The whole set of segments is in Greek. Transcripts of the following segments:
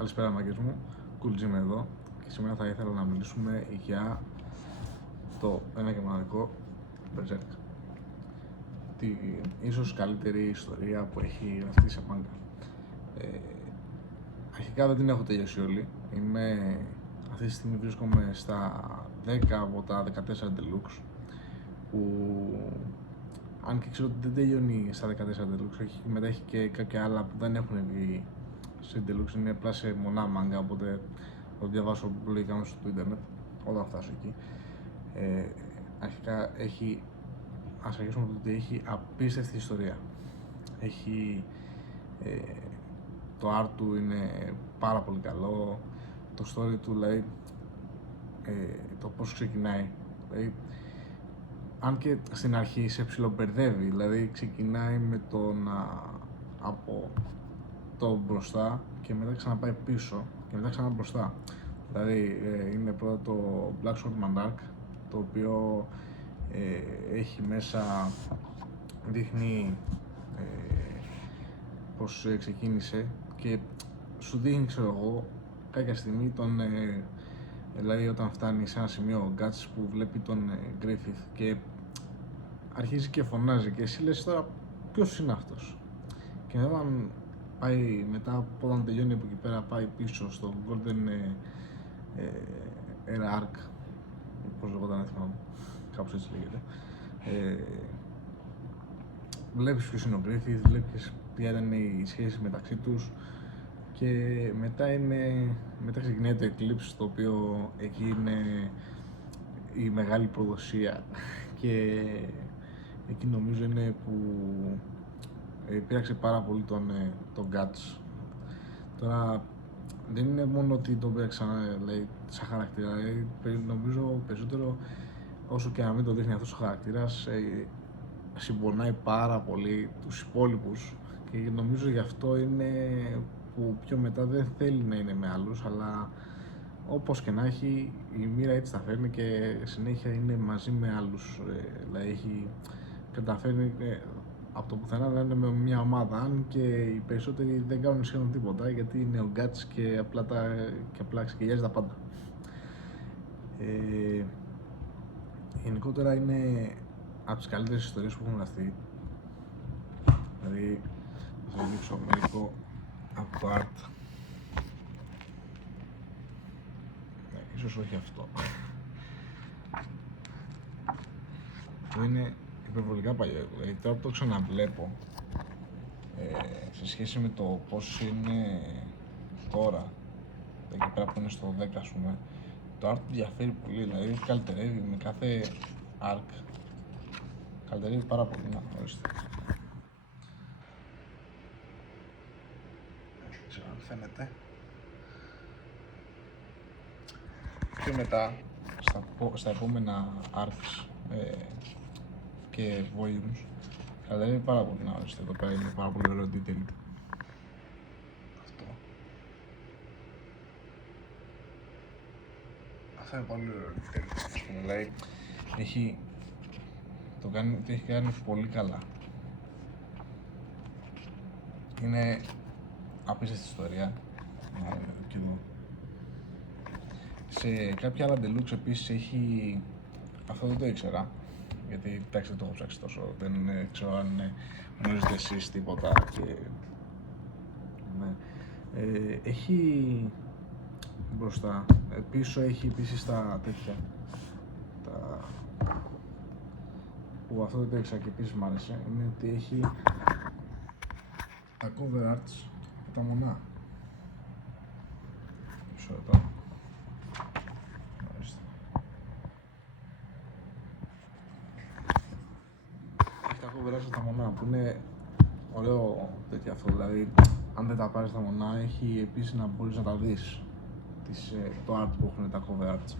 Καλησπέρα μάγκες μου, Cool Jim εδώ και σήμερα θα ήθελα να μιλήσουμε για το ένα και μοναδικό Berserk. Την ίσως καλύτερη ιστορία που έχει γραφτεί σε μάγκα. Αρχικά δεν την έχω τελειώσει όλη. Αυτή τη στιγμή βρίσκομαι στα 10 από τα 14 Deluxe, που αν και ξέρω ότι δεν τελειώνει στα 14 Deluxe, μετά έχει και κάποια άλλα που δεν έχουν βγει σε Deluxe, είναι απλά σε μονά μάγκα, οπότε θα το διαβάσω λογικά μέσω του ίντερνετ όταν φτάσω εκεί. Αρχικά ας αρχίσουμε από το ότι έχει απίστευτη ιστορία. Το art του είναι πάρα πολύ καλό, το story του, δηλαδή το πώς ξεκινάει, δηλαδή, αν και στην αρχή σε ψιλομπερδεύει, δηλαδή ξεκινάει με από το μπροστά και μετά ξαναπάει πίσω και μετά ξανά μπροστά. Δηλαδή είναι πρώτα το Black Sword Mandark, το οποίο έχει μέσα, δείχνει πως ξεκίνησε και σου δείχνει, ξέρω εγώ, κάποια στιγμή δηλαδή όταν φτάνει σε ένα σημείο ο Guts που βλέπει τον Griffith και αρχίζει και φωνάζει και εσύ λες τώρα ποιος είναι αυτός, και όταν πάει μετά, όταν τελειώνει από εκεί πέρα, πάει πίσω στο Golden Era Arc, πώς λεγόταν, δεν θυμάμαι, κάπως έτσι λέγεται. Βλέπεις ποιος είναι ο Griffith, βλέπεις ποια ήταν η σχέση μεταξύ τους και μετά ξεκινάει το Eclipse, το οποίο εκεί είναι η μεγάλη προδοσία και εκεί νομίζω είναι που πείραξε πάρα πολύ τον Guts. Τώρα δεν είναι μόνο ότι τον πείραξε σαν χαρακτήρα, νομίζω περισσότερο, όσο και να μην το δείχνει αυτός ο χαρακτήρας, συμπονάει πάρα πολύ τους υπόλοιπους και νομίζω γι' αυτό είναι που πιο μετά δεν θέλει να είναι με άλλους, αλλά όπως και να έχει, η μοίρα έτσι τα φέρνει και συνέχεια είναι μαζί με άλλους. Δηλαδή καταφέρνει από το πουθενά να είναι με μια ομάδα, αν και οι περισσότεροι δεν κάνουν σχεδόν τίποτα, γιατί είναι ο Guts και απλά ξεκυλιάζει τα πάντα. Γενικότερα είναι από τις καλύτερες ιστορίες που έχουν γραφτεί. Δηλαδή θα δείξω μερικό από το art. Ίσως όχι αυτό. Αυτό είναι υπερβολικά παλιό. Δηλαδή τώρα που το ξαναβλέπω, σε σχέση με το πώς είναι τώρα, εκεί πέρα που είναι στο 10 ας πούμε, το art διαφέρει πολύ, δηλαδή καλυτερεύει με κάθε arc. Καλυτερεύει πάρα πολύ, να ορίστε. Δεν ξέρω αν φαίνεται. Και μετά, στα επόμενα arcs και volumes, καλυτερεύει πάρα πολύ, να ορίστε. Εδώ πέρα είναι πάρα πολύ ωραίο detail. Αυτό είναι πολύ ωραίο detail. Δηλαδή, το έχει κάνει πολύ καλά. Είναι απίστευτη ιστορία. Και εδώ. Σε κάποια άλλα Deluxe επίσης έχει, αυτό δεν το ήξερα, γιατί εντάξει δεν το έχω ψάξει τόσο, δεν ξέρω αν γνωρίζετε εσείς τίποτα και ναι. Έχει μπροστά, πίσω έχει επίσης τα τέτοια, που αυτό δεν το ήξερα και επίσης μ' άρεσε, είναι ότι έχει τα cover arts από τα μονά. Μισό λεπτό. Έχει τα cover arts από τα μονά, που είναι ωραίο τέτοιο αυτό, δηλαδή αν δεν τα πάρεις τα μονά, έχει επίσης να μπορείς να τα δεις το art που έχουν τα cover arts.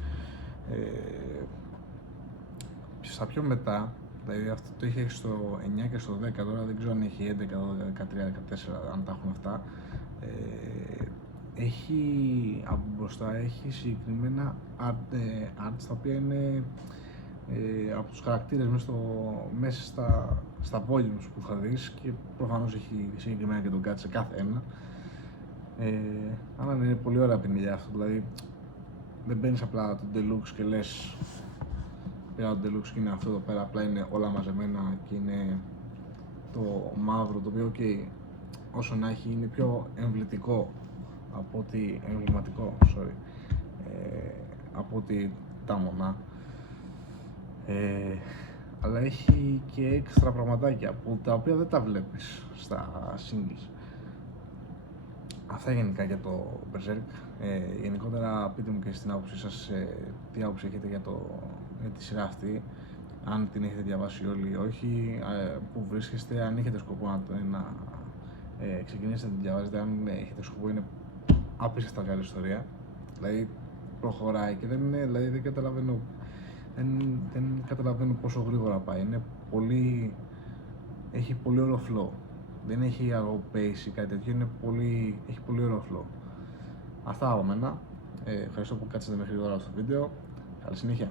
Στα πιο μετά, δηλαδή αυτό το είχε στο 9 και στο 10, τώρα δεν ξέρω αν έχει 11, 12, 13, 14, αν τα έχουν αυτά. Έχει από μπροστά, έχει συγκεκριμένα arts τα οποία είναι από τους χαρακτήρες μέσα στα volumes που θα δεις, και προφανώς έχει συγκεκριμένα και τον Guts σε κάθε ένα. Αλλά είναι πολύ ωραία πινιλιά αυτό, δηλαδή δεν μπαίνεις απλά το Deluxe και λες πήρα το Deluxe και είναι αυτό εδώ πέρα, απλά είναι όλα μαζεμένα και είναι το μαύρο, το οποίο okay, όσο να έχει είναι πιο εμβλητικό από ότι εμβληματικό, από ότι τα μονά, αλλά έχει και έξτρα πραγματάκια που τα οποία δεν τα βλέπεις στα singles. Αυτά γενικά για το Berserk. Γενικότερα πείτε μου και στην άποψή σας τι άποψη έχετε για τη σειρά αυτή, αν την έχετε διαβάσει όλοι ή όχι, που βρίσκεστε, αν έχετε σκοπό να ξεκινήσετε να την διαβάζετε, αν έχετε σκοπό. Είναι απίστευτα καλή ιστορία, δηλαδή προχωράει και δηλαδή δεν καταλαβαίνω πόσο γρήγορα πάει. Έχει πολύ ωραίο flow, δεν έχει αργό pace ή κάτι τέτοιο, έχει πολύ ωραίο flow. Αυτά από μένα, ευχαριστώ που κάτσατε μέχρι τώρα στο βίντεο, καλή συνέχεια.